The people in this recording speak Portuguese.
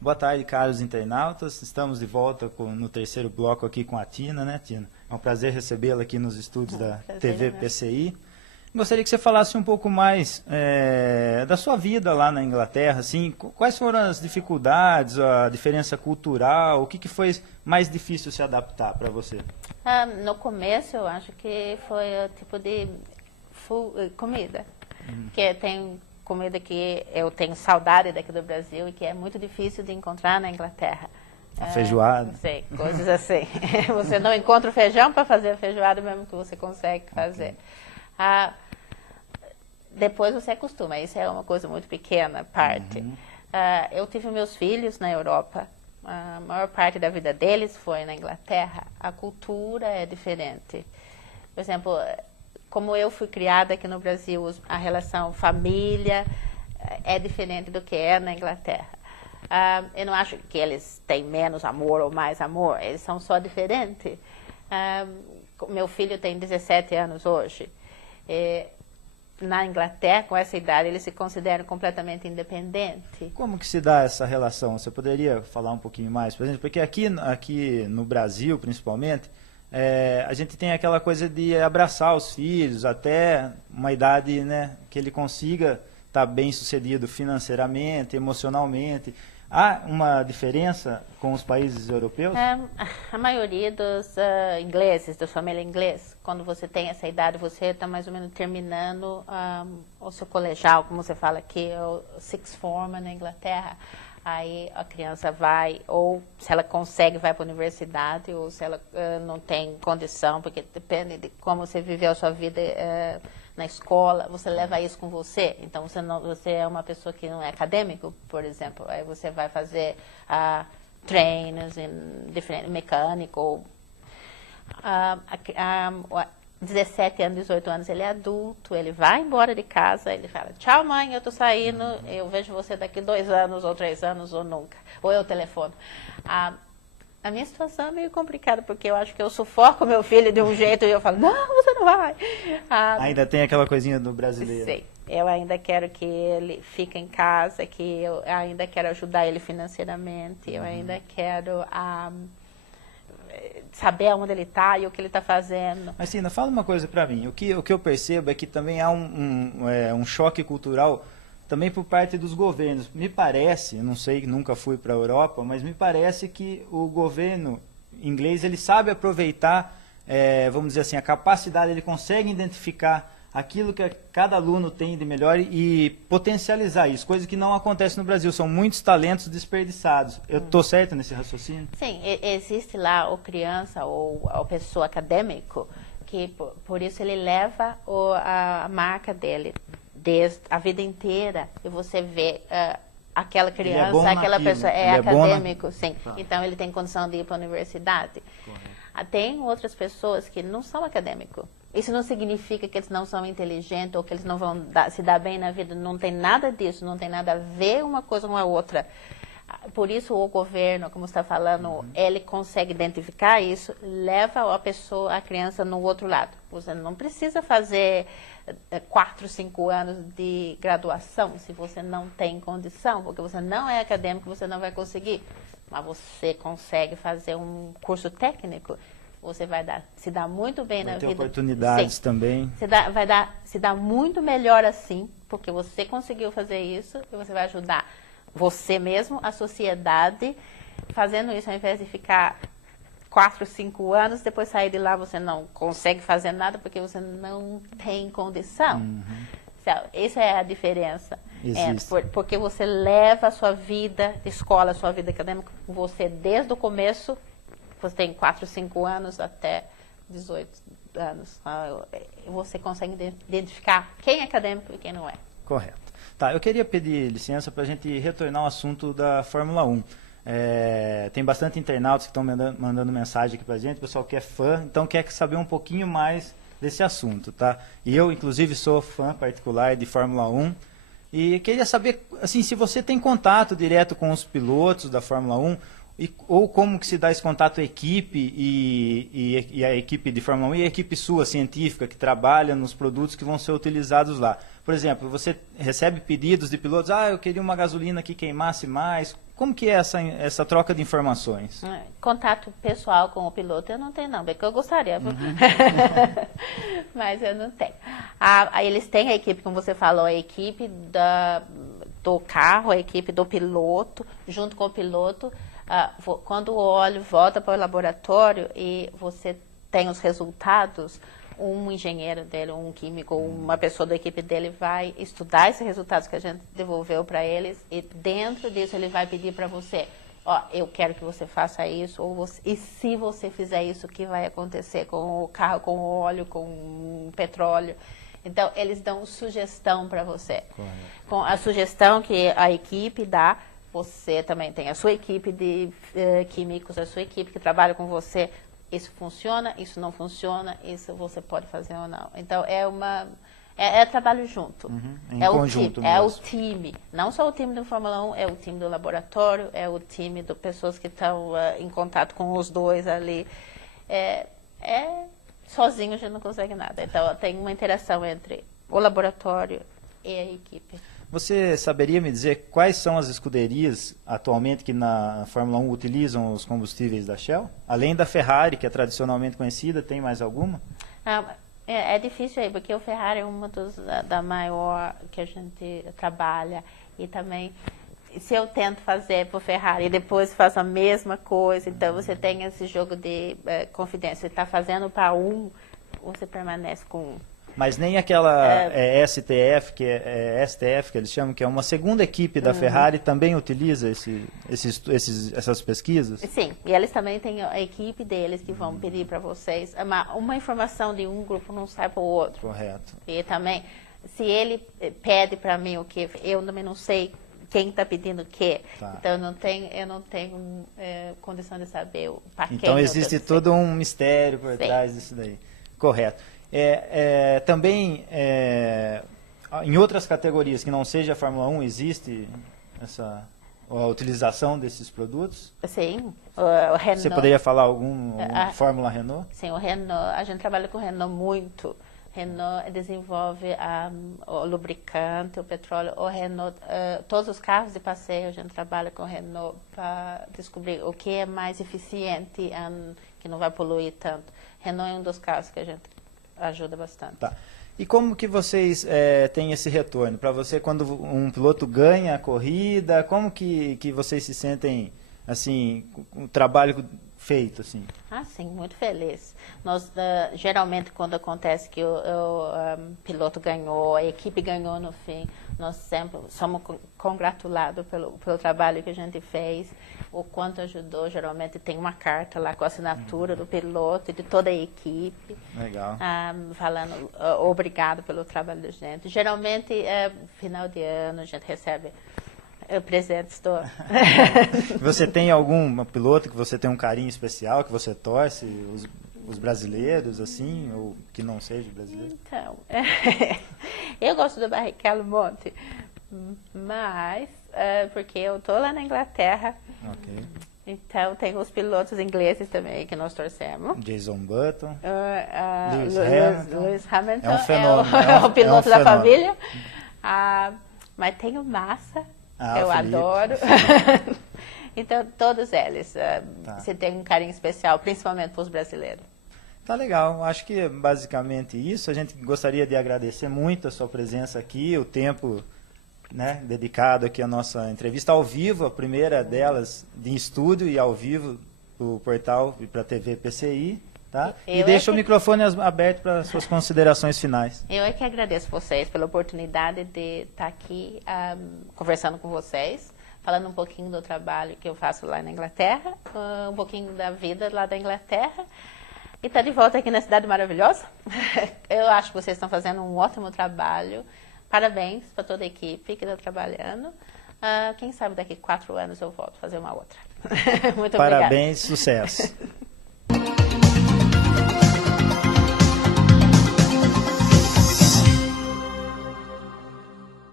Boa tarde, caros internautas. Estamos de volta no terceiro bloco aqui com a Tina, né, Tina? É um prazer recebê-la aqui nos estúdios da TV PCI. Gostaria que você falasse um pouco mais da sua vida lá na Inglaterra, assim, quais foram as dificuldades, a diferença cultural, o que foi mais difícil se adaptar para você? No começo, eu acho que foi o tipo de comida, que tem comida que eu tenho saudade daqui do Brasil e que é muito difícil de encontrar na Inglaterra. Feijoada. Não sei, coisas assim. Você não encontra o feijão para fazer a feijoada mesmo que você consegue fazer. Depois você acostuma, isso é uma coisa muito pequena, parte. Eu tive meus filhos na Europa, a maior parte da vida deles foi na Inglaterra. A cultura é diferente. Por exemplo, como eu fui criada aqui no Brasil, a relação família é diferente do que é na Inglaterra. Eu não acho que eles têm menos amor ou mais amor, eles são só diferentes. Meu filho tem 17 anos hoje. Na Inglaterra, com essa idade, eles se consideram completamente independentes. Como que se dá essa relação? Você poderia falar um pouquinho mais? Por exemplo, porque aqui no Brasil, principalmente, a gente tem aquela coisa de abraçar os filhos até uma idade, né, que ele consiga estar bem sucedido financeiramente, emocionalmente. Há uma diferença com os países europeus? A maioria dos ingleses, da família inglesa, quando você tem essa idade, você está mais ou menos terminando o seu colegial, como você fala aqui, o sixth form na Inglaterra. Aí a criança vai, ou se ela consegue, vai para a universidade, ou se ela não tem condição, porque depende de como você viveu a sua vida na escola, você leva isso com você. Então, você é uma pessoa que não é acadêmico, por exemplo, aí você vai fazer treinos em diferente mecânico. 17 anos, 18 anos, ele é adulto, ele vai embora de casa, ele fala, tchau mãe, eu tô saindo, eu vejo você daqui 2 anos, ou 3 anos, ou nunca. Ou eu telefono. A minha situação é meio complicada, porque eu acho que eu sufoco meu filho de um jeito e eu falo, não, você não vai. Ainda tem aquela coisinha do brasileiro. Sim, eu ainda quero que ele fique em casa, que eu ainda quero ajudar ele financeiramente, eu ainda quero saber onde ele está e o que ele está fazendo. Mas, Tina, fala uma coisa para mim. O que eu percebo é que também há um choque cultural também por parte dos governos. Me parece, não sei, nunca fui para a Europa, mas me parece que o governo inglês ele sabe aproveitar, vamos dizer assim, a capacidade, ele consegue identificar aquilo que cada aluno tem de melhor e potencializar isso, coisa que não acontece no Brasil. São muitos talentos desperdiçados. Eu estou certo nesse raciocínio? Sim, existe lá o criança ou a pessoa acadêmico que por isso ele leva a marca dele desde a vida inteira e você vê aquela criança, aquela pessoa é acadêmico, sim. Então ele tem condição de ir para a universidade. Correto. Tem outras pessoas que não são acadêmicos. Isso não significa que eles não são inteligentes ou que eles não vão se dar bem na vida. Não tem nada disso, não tem nada a ver uma coisa com a outra. Por isso o governo, como você está falando, ele consegue identificar isso, leva a pessoa, a criança no outro lado. Você não precisa fazer 4, 5 anos de graduação se você não tem condição, porque você não é acadêmico, você não vai conseguir. Mas você consegue fazer um curso técnico. Você vai se dar muito bem na vida. Vai ter oportunidades também. Vai se dar muito melhor assim, porque você conseguiu fazer isso e você vai ajudar você mesmo, a sociedade, fazendo isso ao invés de ficar 4, 5 anos, depois sair de lá você não consegue fazer nada porque você não tem condição. Essa é a diferença. Porque você leva a sua vida de escola, a sua vida acadêmica, você desde o começo. Você tem 4, 5 anos até 18 anos. Você consegue identificar quem é acadêmico e quem não é. Correto. Tá, eu queria pedir licença para a gente retornar ao assunto da Fórmula 1. Tem bastante internautas que estão mandando mensagem aqui para a gente, o pessoal que é fã, então quer saber um pouquinho mais desse assunto, tá? E eu, inclusive, sou fã particular de Fórmula 1 e queria saber, assim, se você tem contato direto com os pilotos da Fórmula 1, ou como que se dá esse contato equipe e a equipe de Fórmula 1 e a equipe sua, científica, que trabalha nos produtos que vão ser utilizados lá. Por exemplo, você recebe pedidos de pilotos, eu queria uma gasolina que queimasse mais. Como que é essa troca de informações? Contato pessoal com o piloto eu não tenho não, porque eu gostaria, mas eu não tenho. Eles têm a equipe, como você falou, a equipe do carro, a equipe do piloto, junto com o piloto. Quando o óleo volta para o laboratório e você tem os resultados, um engenheiro dele, um químico, uma pessoa da equipe dele vai estudar esses resultados que a gente devolveu para eles e dentro disso ele vai pedir para você, eu quero que você faça isso, e se você fizer isso, o que vai acontecer com o carro, com o óleo, com o petróleo? Então, eles dão sugestão para você. Correto. Com a sugestão que a equipe dá, você também tem a sua equipe de químicos, a sua equipe que trabalha com você. Isso funciona, isso não funciona, isso você pode fazer ou não. Então, é trabalho junto. Em conjunto é o time. Não só o time do Fórmula 1, é o time do laboratório, é o time de pessoas que estão em contato com os dois ali. Sozinho a gente não consegue nada. Então, tem uma interação entre o laboratório e a equipe. Você saberia me dizer quais são as escuderias atualmente que na Fórmula 1 utilizam os combustíveis da Shell? Além da Ferrari, que é tradicionalmente conhecida, tem mais alguma? É difícil aí, porque o Ferrari é uma da maior que a gente trabalha. E também, se eu tento fazer para o Ferrari e depois faço a mesma coisa, então você tem esse jogo de confidência. Você está fazendo para você permanece com um. Mas nem aquela STF, STF, que eles chamam, que é uma segunda equipe da Ferrari, também utiliza essas pesquisas? Sim, e eles também têm a equipe deles que vão pedir para vocês. Uma informação de um grupo não sai para o outro. Correto. E também, se ele pede para mim o que, eu também não sei quem está pedindo o quê. Tá. Então, eu não tenho condição de saber para quem. Então, existe todo um mistério por trás disso daí. Correto. Também, em outras categorias que não seja a Fórmula 1, existe a utilização desses produtos? Sim. O Renault. Você poderia falar algum Fórmula Renault? Sim, o Renault. A gente trabalha com o Renault muito. Renault desenvolve o lubricante, o petróleo. O Renault, todos os carros de passeio, a gente trabalha com o Renault para descobrir o que é mais eficiente, que não vai poluir tanto. Renault é um dos carros que a gente ajuda bastante. Tá. E como que vocês têm esse retorno? Para você, quando um piloto ganha a corrida, como que vocês se sentem, assim, com o trabalho feito, assim? Sim, muito feliz. Nós, geralmente, quando acontece que o piloto ganhou, a equipe ganhou no fim, nós sempre somos congratulados pelo trabalho que a gente fez, o quanto ajudou. Geralmente tem uma carta lá com a assinatura do piloto e de toda a equipe. Legal. Falando obrigado pelo trabalho da gente. Geralmente, final de ano, a gente recebe presentes do... Você tem algum piloto que você tem um carinho especial, que você torce, os brasileiros, assim, ou que não seja brasileiro? Então, eu gosto do Barrichello Monte, mas porque eu estou lá na Inglaterra, então tem os pilotos ingleses também que nós torcemos. Jason Button, Lewis Hamilton é um fenômeno, é o piloto da família, mas tem o Massa, eu Felipe. Adoro. Então, todos eles, você tem um carinho especial, principalmente para os brasileiros. Tá legal, acho que é basicamente isso. A gente gostaria de agradecer muito a sua presença aqui, o tempo, né, dedicado aqui à nossa entrevista ao vivo, a primeira delas de estúdio e ao vivo do portal e para a TV PCI. Tá? E deixa o microfone aberto para suas considerações finais. Eu é que agradeço vocês pela oportunidade de estar aqui conversando com vocês, falando um pouquinho do trabalho que eu faço lá na Inglaterra, um pouquinho da vida lá da Inglaterra. E estar de volta aqui na cidade maravilhosa. Eu acho que vocês estão fazendo um ótimo trabalho. Parabéns para toda a equipe que está trabalhando. Quem sabe daqui 4 anos eu volto a fazer uma outra. Muito obrigada. Parabéns, sucesso.